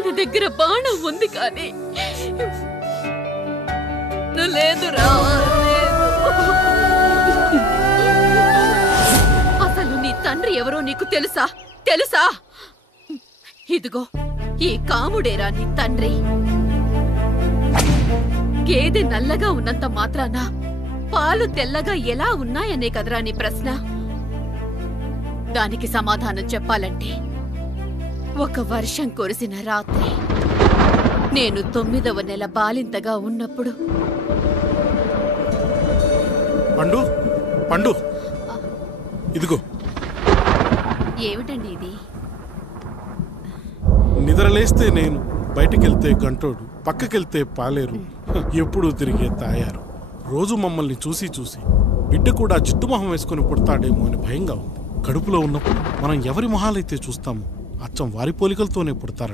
ఆయన దగ్గర బాణం ఉంది కానీ లేదురా. అసలు నీ తండ్రి ఎవరో నీకు తెలుసా? తెలుసా? ఇదిగో ఈ కాముడేరా నీ తండ్రి. గేదె నల్లగా ఉన్నంత మాత్రాన పాలు తెల్లగా ఎలా ఉన్నాయనే కదరా నీ ప్రశ్న. దానికి సమాధానం చెప్పాలంటే ఒక వర్షం కురిసిన రాత్రి నేను 9వ నెల బాలింతగా ఉన్నప్పుడు. పండు పండు ఇదిగో. ఏమిటండి ఇది? నిద్రలేస్తే నేను, బయటికెళ్తే గంటోడు, పక్కకెళ్తే పాలేరు, ఎప్పుడూ తిరిగే తాయారు. రోజు మమ్మల్ని చూసి చూసి బిడ్డ కూడా జిడ్డు మొహం వేసుకుని పుడతాడేమో అని భయంగా ఉంది. కడుపులో ఉన్నప్పుడు మనం ఎవరి మొహాలైతే చూస్తామో అచ్చం వారి పోలికలతోనే పుడతారు.